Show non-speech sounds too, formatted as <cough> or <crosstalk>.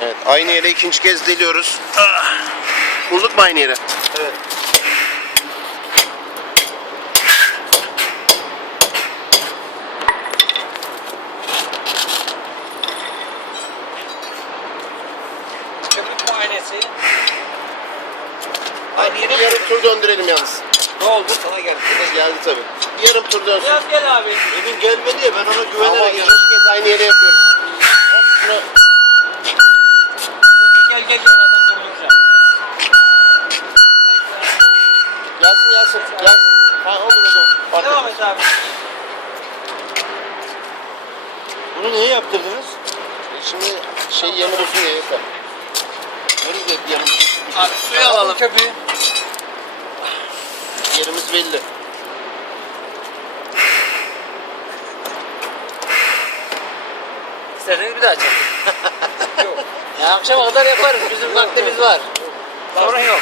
Evet, aynı yere ikinci kez deliyoruz. Ah! Bulduk mu aynı yere? Evet. Köpük muayenesi. Aynı yere yarım tur döndürelim yalnız. Ne oldu? Sana geldi. Geldi tabii. Yarım tur dönsün. Biraz gel abi. Demin gelmedi ya ben ona güvenerek geldim. kez aynı yere yapıyoruz. Hop, şunu Gel gel gel zaten durduracağım. Gelsin. Gelsin. Ha olur olur. Fark Devam etmez. et abi. Bunu niye yaptırdınız? Şimdi şey yanı dursun diye yeter. Nerede yanım? Abi suyu alalım. Köpüğü. Yerimiz belli. İsterseniz bir daha açalım. <laughs> Yok. Ya akşama kadar yaparız. Bizim vaktimiz var. Sorun yok.